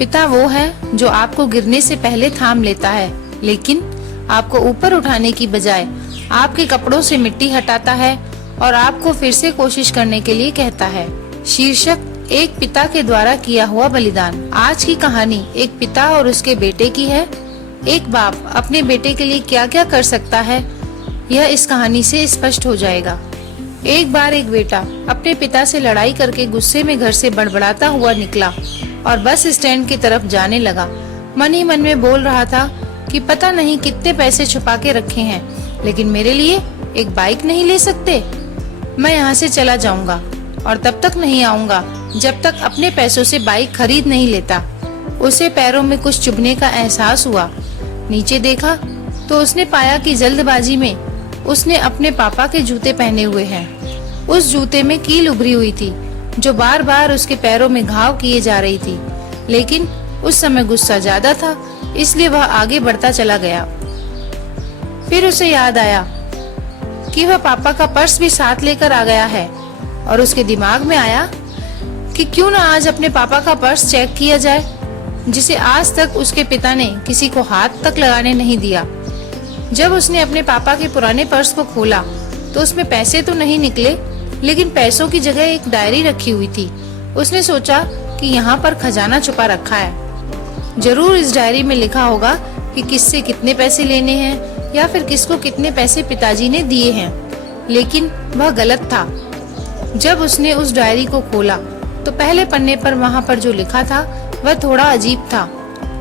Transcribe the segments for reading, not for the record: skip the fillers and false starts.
पिता वो है जो आपको गिरने से पहले थाम लेता है, लेकिन आपको ऊपर उठाने की बजाय आपके कपड़ों से मिट्टी हटाता है और आपको फिर से कोशिश करने के लिए कहता है। शीर्षक, एक पिता के द्वारा किया हुआ बलिदान। आज की कहानी एक पिता और उसके बेटे की है। एक बाप अपने बेटे के लिए क्या क्या कर सकता है, यह इस कहानी से स्पष्ट हो जाएगा। एक बार एक बेटा अपने पिता से लड़ाई करके गुस्से में घर से बड़बड़ाता हुआ निकला और बस स्टैंड की तरफ जाने लगा। मन ही मन में बोल रहा था कि पता नहीं कितने पैसे छुपा के रखे हैं, लेकिन मेरे लिए एक बाइक नहीं ले सकते। मैं यहाँ से चला जाऊंगा और तब तक नहीं आऊंगा जब तक अपने पैसों से बाइक खरीद नहीं लेता। उसे पैरों में कुछ चुभने का एहसास हुआ। नीचे देखा तो उसने पाया कि जल्दबाजी में उसने अपने पापा के जूते पहने हुए हैं। उस जूते में कील उभरी हुई थी जो बार बार उसके पैरों में घाव किए जा रही थी, लेकिन उस समय गुस्सा ज्यादा था, इसलिए वह आगे बढ़ता चला गया। फिर उसे याद आया कि वह पापा का पर्स भी साथ लेकर आ गया है और उसके दिमाग में आया कि क्यों ना आज अपने पापा का पर्स चेक किया जाए, जिसे आज तक उसके पिता ने किसी को हाथ तक लगाने नहीं दिया। जब उसने अपने पापा के पुराने पर्स को खोला तो उसमें पैसे तो नहीं निकले, लेकिन पैसों की जगह एक डायरी रखी हुई थी। उसने सोचा कि यहाँ पर खजाना छुपा रखा है। जरूर इस डायरी में लिखा होगा कि किससे कितने पैसे लेने हैं या फिर किसको कितने पैसे पिताजी ने दिए हैं, लेकिन वह गलत था। जब उसने उस डायरी को खोला तो पहले पन्ने पर वहाँ पर जो लिखा था वह थोड़ा अजीब था।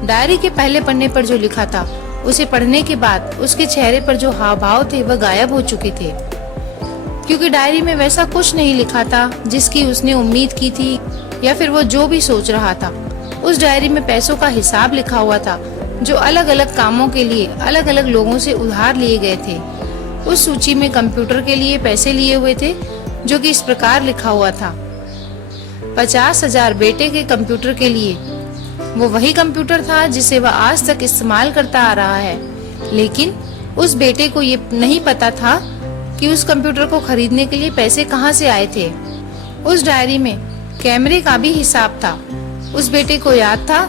डायरी के पहले पन्ने पर जो लिखा था उसे पढ़ने के बाद उसके चेहरे पर जो हाव भाव थे वह गायब हो चुके थे, क्योंकि डायरी में वैसा कुछ नहीं लिखा था जिसकी उसने उम्मीद की थी या फिर वो जो भी सोच रहा था। उस डायरी में पैसों का हिसाब लिखा हुआ था जो अलग अलग कामों के लिए अलग अलग लोगों से उधार लिए गए थे। उस सूची में कंप्यूटर के लिए पैसे लिए हुए थे, जो कि इस प्रकार लिखा हुआ था, 50,000 बेटे के कंप्यूटर के लिए। वो वही कंप्यूटर था जिसे वह आज तक इस्तेमाल करता आ रहा है, लेकिन उस बेटे को ये नहीं पता था कि उस कंप्यूटर को खरीदने के लिए पैसे कहाँ से आए थे। उस डायरी में कैमरे का भी हिसाब था। उस बेटे को याद था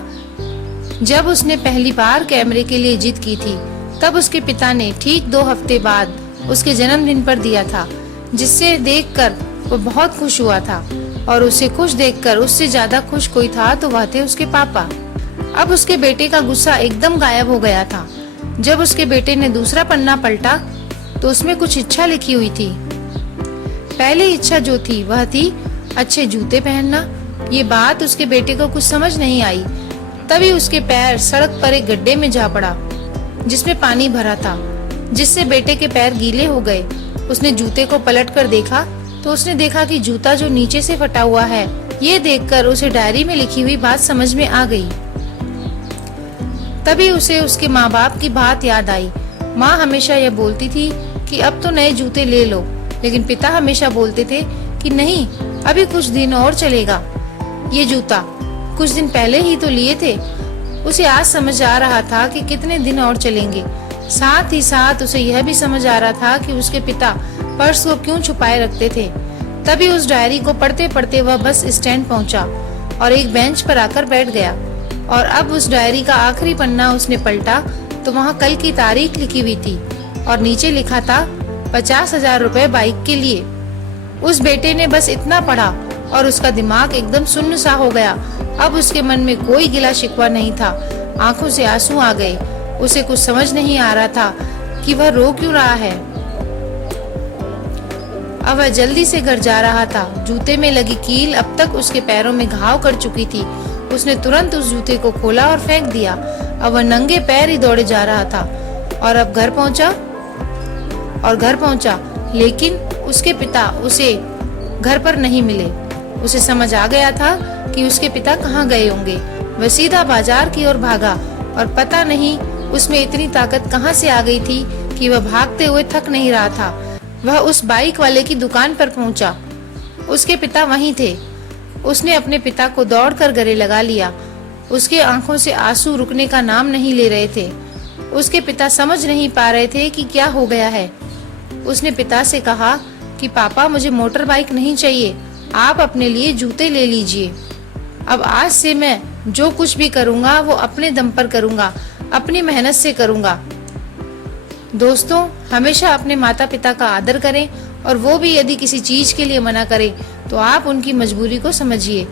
जब उसने पहली बार कैमरे के लिए जिद की थी, तब उसके पिता ने ठीक 2 हफ्ते बाद उसके जन्मदिन पर दिया था, जिससे देखकर वो बहुत खुश हुआ था। और उसे खुश देखकर उससे ज्यादा खुश कोई था तो वह थे उसके पापा। अब उसके बेटे का गुस्सा एकदम गायब हो गया था। जब उसके बेटे ने दूसरा पन्ना पलटा तो उसमें कुछ इच्छा लिखी हुई थी। पहली इच्छा जो थी वह थी अच्छे जूते पहनना। ये बात उसके बेटे को कुछ समझ नहीं आई। तभी उसके पैर सड़क पर एक गड्ढे में जा पड़ा जिसमें पानी भरा था, जिससे बेटे के पैर गीले हो गए। उसने जूते को पलट कर देखा तो उसने देखा कि जूता जो नीचे से फटा हुआ है। ये देखकर उसे डायरी में लिखी हुई बात समझ में आ गई। तभी उसे उसके माँ बाप की बात याद आई। माँ हमेशा यह बोलती थी कि अब तो नए जूते ले लो, लेकिन पिता हमेशा बोलते थे कि नहीं, अभी कुछ दिन और चलेगा। ये जूता कुछ दिन पहले ही तो लिए थे। उसे आज समझ आ रहा था कि कितने दिन और चलेंगे। साथ ही साथ उसे यह भी समझ आ रहा था कि उसके पिता पर्स को क्यों छुपाए रखते थे। तभी उस डायरी को पढ़ते पढ़ते वह बस स्टैंड पहुंचा और एक बेंच पर आकर बैठ गया। और अब उस डायरी का आखिरी पन्ना उसने पलटा तो वहाँ कल की तारीख लिखी हुई थी और नीचे लिखा था 50,000 रुपए बाइक के लिए। उस बेटे ने बस इतना पढ़ा और उसका दिमाग एकदम सुन्न सा हो गया। अब उसके मन में कोई गिला शिकवा नहीं था। आंखों से आंसू आ गए। उसे कुछ समझ नहीं आ रहा था कि वह रो क्यों रहा है। अब वह जल्दी से घर जा रहा था। जूते में लगी कील अब तक उसके पैरों में घाव कर चुकी थी। उसने तुरंत उस जूते को खोला और फेंक दिया। अब वह नंगे पैर ही दौड़े जा रहा था और अब घर पहुंचा, लेकिन उसके पिता उसे घर पर नहीं मिले। उसे समझ आ गया था कि उसके पिता कहाँ गए होंगे। वह सीधा बाजार की ओर भागा और पता नहीं उसमें इतनी ताकत कहाँ से आ गई थी कि वह भागते हुए थक नहीं रहा था। वह उस बाइक वाले की दुकान पर पहुंचा। उसके पिता वहीं थे। उसने अपने पिता को दौड़कर गले लगा लिया। उसके आंखों से आंसू रुकने का नाम नहीं ले रहे थे। उसके पिता समझ नहीं पा रहे थे कि क्या हो गया है। उसने पिता से कहा कि पापा, मुझे मोटर बाइक नहीं चाहिए, आप अपने लिए जूते ले लीजिए। अब आज से मैं जो कुछ भी करूँगा वो अपने दम पर करूँगा, अपनी मेहनत से करूँगा। दोस्तों, हमेशा अपने माता पिता का आदर करें और वो भी यदि किसी चीज के लिए मना करें तो आप उनकी मजबूरी को समझिए।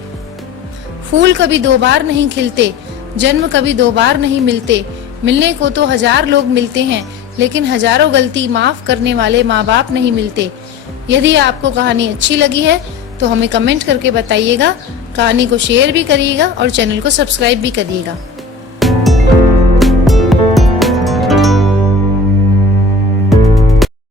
फूल कभी दो बार नहीं खिलते, जन्म कभी दो बार नहीं मिलते। मिलने को तो 1000 लोग मिलते हैं, लेकिन हजारों गलती माफ करने वाले माँ बाप नहीं मिलते। यदि आपको कहानी अच्छी लगी है तो हमें कमेंट करके बताइएगा, कहानी को शेयर भी करिएगा और चैनल को सब्सक्राइब भी करिएगा।